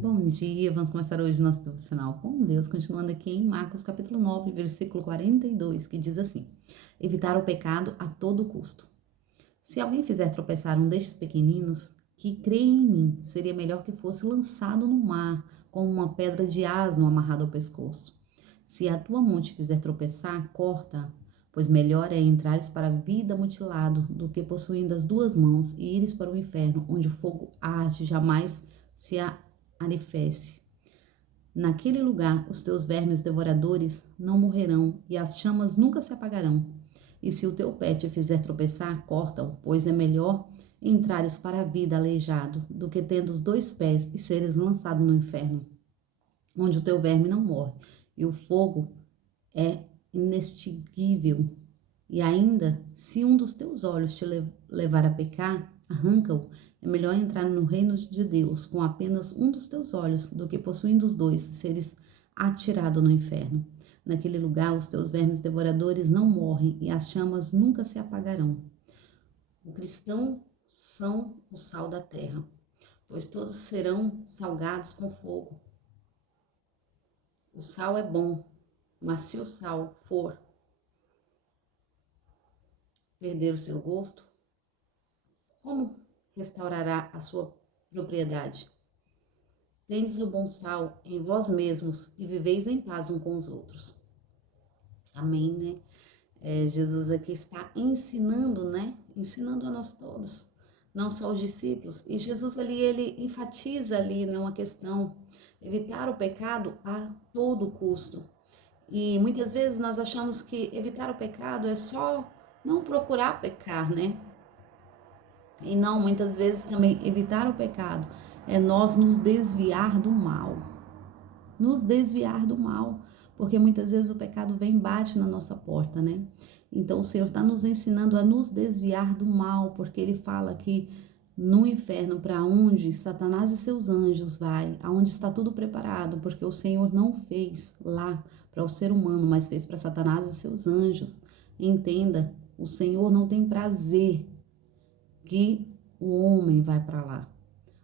Bom dia, vamos começar hoje nosso devocional com Deus, continuando aqui em Marcos capítulo 9, versículo 42, que diz assim: evitar o pecado a todo custo. Se alguém fizer tropeçar um destes pequeninos, que crê em mim, seria melhor que fosse lançado no mar, com uma pedra de asno amarrada ao pescoço. Se a tua mão te fizer tropeçar, corta-a, pois melhor é entrares para a vida mutilado do que possuindo as duas mãos e ires para o inferno, onde o fogo arde, jamais se arrefece. Naquele lugar, os teus vermes devoradores não morrerão e as chamas nunca se apagarão. E se o teu pé te fizer tropeçar, corta-o, pois é melhor entrares para a vida aleijado do que tendo os dois pés e seres lançado no inferno, onde o teu verme não morre e o fogo é inextinguível. E ainda, se um dos teus olhos te levar a pecar, arranca-o. É melhor entrar no reino de Deus com apenas um dos teus olhos do que possuindo os dois, seres atirado no inferno. Naquele lugar, os teus vermes devoradores não morrem e as chamas nunca se apagarão. O cristão são o sal da terra, pois todos serão salgados com fogo. O sal é bom, mas se o sal for perder o seu gosto, como restaurará a sua propriedade? Tendes o bom sal em vós mesmos e viveis em paz uns com os outros. Amém, né? Jesus aqui está ensinando, né? Ensinando a nós todos, não só os discípulos. E Jesus ali, ele enfatiza ali, né, uma questão, evitar o pecado a todo custo. E muitas vezes nós achamos que evitar o pecado é só não procurar pecar, né? E não, muitas vezes também evitar o pecado é nós nos desviar do mal. Nos desviar do mal. Porque muitas vezes o pecado vem e bate na nossa porta, né? Então o Senhor está nos ensinando a nos desviar do mal, porque Ele fala que no inferno, para onde Satanás e seus anjos vai, aonde está tudo preparado, porque o Senhor não fez lá para o ser humano, mas fez para Satanás e seus anjos. Entenda, o Senhor não tem prazer que o homem vai para lá.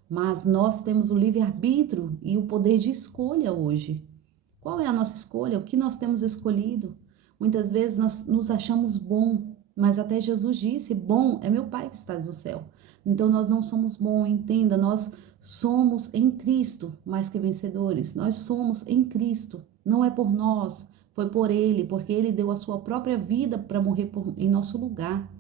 Mas nós temos o livre-arbítrio e o poder de escolha hoje. Qual é a nossa escolha? O que nós temos escolhido? Muitas vezes nós nos achamos bom, mas até Jesus disse, bom é meu Pai que está no céu. Então nós não somos bons, entenda, nós somos em Cristo mais que vencedores. Nós somos em Cristo, não é por nós, foi por Ele, porque Ele deu a sua própria vida para morrer em nosso lugar.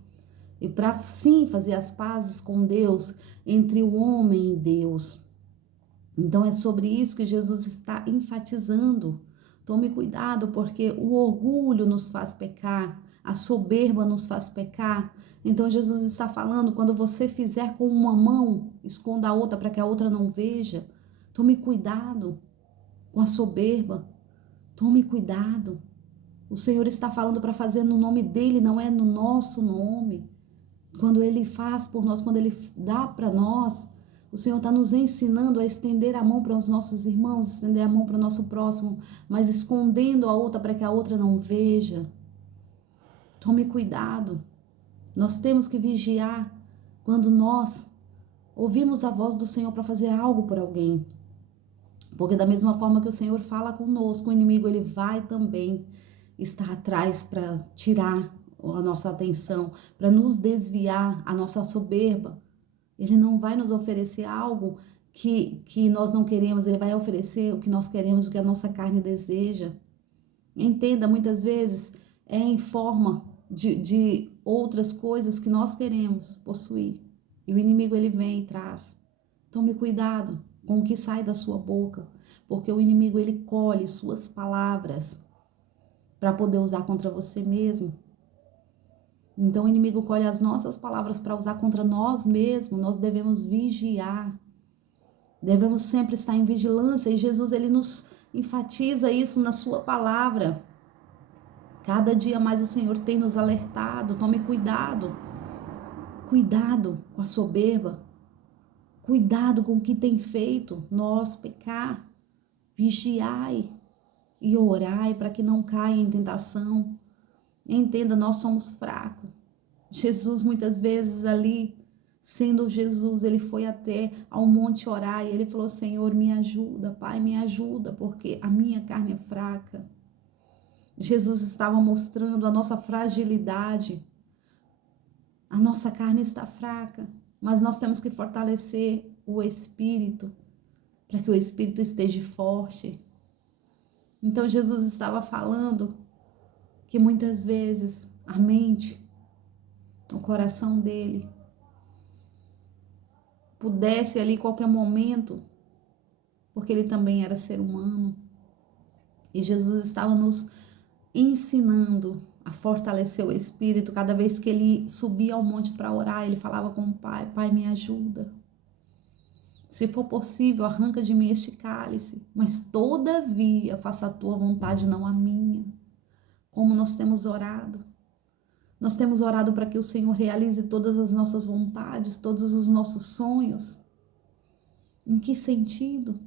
E para sim fazer as pazes com Deus, entre o homem e Deus. Então é sobre isso que Jesus está enfatizando. Tome cuidado, porque o orgulho nos faz pecar, a soberba nos faz pecar. Então Jesus está falando, quando você fizer com uma mão, esconda a outra para que a outra não veja. Tome cuidado com a soberba. Tome cuidado. O Senhor está falando para fazer no nome dele, não é no nosso nome. Quando Ele faz por nós, quando Ele dá para nós, o Senhor está nos ensinando a estender a mão para os nossos irmãos, estender a mão para o nosso próximo, mas escondendo a outra para que a outra não veja. Tome cuidado. Nós temos que vigiar quando nós ouvimos a voz do Senhor para fazer algo por alguém. Porque da mesma forma que o Senhor fala conosco, o inimigo ele vai também estar atrás para tirar a nossa atenção, para nos desviar, a nossa soberba. Ele não vai nos oferecer algo que nós não queremos, ele vai oferecer o que nós queremos, o que a nossa carne deseja. Entenda, muitas vezes é em forma de outras coisas que nós queremos possuir. E o inimigo ele vem e traz. Tome cuidado com o que sai da sua boca, porque o inimigo ele colhe suas palavras para poder usar contra você mesmo. Então o inimigo colhe as nossas palavras para usar contra nós mesmos. Nós devemos vigiar. Devemos sempre estar em vigilância e Jesus ele nos enfatiza isso na sua palavra. Cada dia mais o Senhor tem nos alertado. Tome cuidado. Cuidado com a soberba. Cuidado com o que tem feito nós pecar. Vigiai e orai para que não caia em tentação. Entenda, nós somos fracos. Jesus muitas vezes ali Sendo Jesus, ele foi até ao monte orar e ele falou: Senhor, me ajuda, Pai, me ajuda, porque a minha carne é fraca. Jesus estava mostrando a nossa fragilidade. A nossa carne está fraca, mas nós temos que fortalecer o espírito, para que o espírito esteja forte. Então Jesus estava falando que muitas vezes a mente, o coração dele, pudesse ali qualquer momento, porque ele também era ser humano. E Jesus estava nos ensinando a fortalecer o espírito. Cada vez que ele subia ao monte para orar, ele falava com o Pai: Pai, me ajuda. Se for possível, arranca de mim este cálice, mas todavia faça a tua vontade, não a minha. Como nós temos orado. Nós temos orado para que o Senhor realize todas as nossas vontades, todos os nossos sonhos. Em que sentido?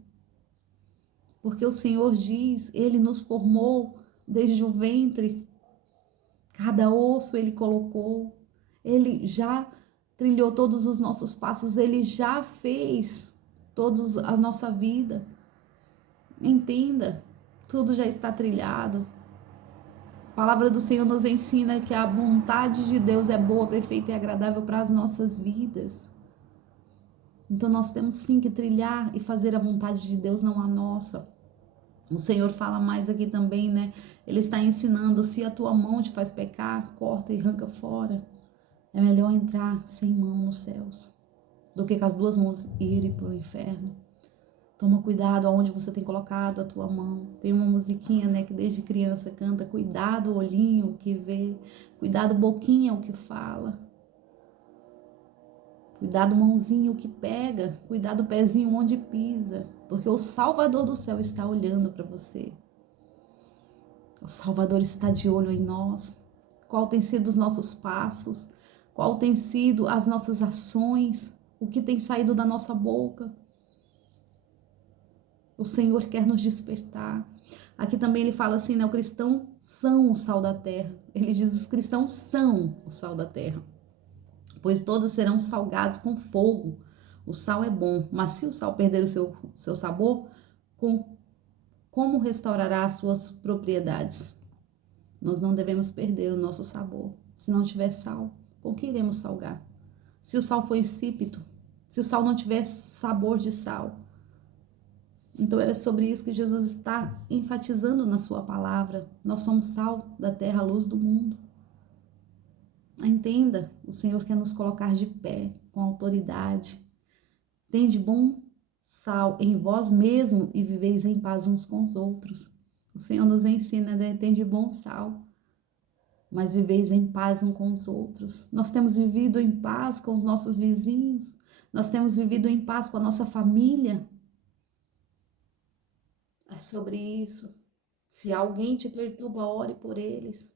Porque o Senhor diz, Ele nos formou desde o ventre. Cada osso Ele colocou. Ele já trilhou todos os nossos passos. Ele já fez toda a nossa vida. Entenda, tudo já está trilhado. A palavra do Senhor nos ensina que a vontade de Deus é boa, perfeita e agradável para as nossas vidas. Então nós temos sim que trilhar e fazer a vontade de Deus, não a nossa. O Senhor fala mais aqui também, né? Ele está ensinando, se a tua mão te faz pecar, corta e arranca fora. É melhor entrar sem mão nos céus do que com as duas mãos irem para o inferno. Toma cuidado aonde você tem colocado a tua mão. Tem uma musiquinha, né, que desde criança canta: cuidado olhinho que vê, cuidado boquinha o que fala. Cuidado mãozinho que pega, cuidado pezinho onde pisa, porque o Salvador do céu está olhando para você. O Salvador está de olho em nós. Qual tem sido os nossos passos? Qual tem sido as nossas ações? O que tem saído da nossa boca? O Senhor quer nos despertar. Aqui também ele fala assim, né? Os cristãos são o sal da terra. Ele diz, os cristãos são o sal da terra. Pois todos serão salgados com fogo. O sal é bom, mas se o sal perder o seu sabor, como restaurará as suas propriedades? Nós não devemos perder o nosso sabor. Se não tiver sal, com que iremos salgar? Se o sal for insípido, se o sal não tiver sabor de sal. Então era sobre isso que Jesus está enfatizando na sua palavra. Nós somos sal da terra, a luz do mundo. Entenda, o Senhor quer nos colocar de pé, com autoridade. Tende bom sal em vós mesmo e viveis em paz uns com os outros. O Senhor nos ensina, né? Tende bom sal, mas viveis em paz uns com os outros. Nós temos vivido em paz com os nossos vizinhos, nós temos vivido em paz com a nossa família. É sobre isso. Se alguém te perturba, ore por eles.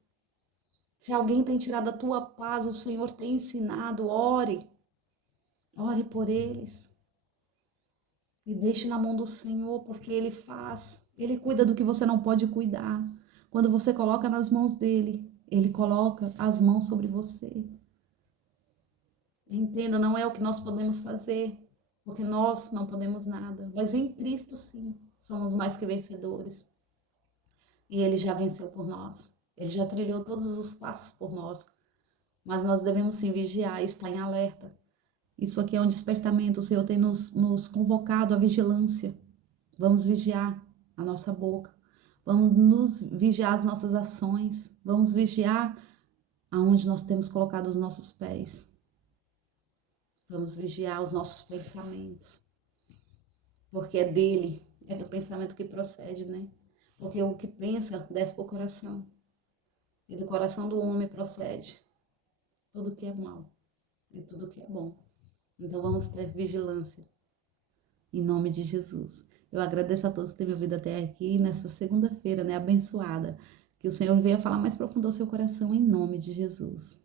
Se alguém tem tirado a tua paz, o Senhor tem ensinado, ore. Ore por eles. E deixe na mão do Senhor, porque Ele faz. Ele cuida do que você não pode cuidar. Quando você coloca nas mãos dEle, Ele coloca as mãos sobre você. Entenda, não é o que nós podemos fazer, porque nós não podemos nada. Mas em Cristo, sim, somos mais que vencedores. E Ele já venceu por nós. Ele já trilhou todos os passos por nós. Mas nós devemos sim vigiar e estar em alerta. Isso aqui é um despertamento. O Senhor tem nos convocado à vigilância. Vamos vigiar a nossa boca. Vamos nos vigiar as nossas ações. Vamos vigiar aonde nós temos colocado os nossos pés. Vamos vigiar os nossos pensamentos. Porque é dele, é do pensamento que procede, né? Porque o que pensa desce para o coração. E do coração do homem procede tudo que é mal e tudo que é bom. Então vamos ter vigilância. Em nome de Jesus. Eu agradeço a todos que têm me ouvido até aqui nessa segunda-feira, né? Abençoada. Que o Senhor venha falar mais profundo ao seu coração em nome de Jesus.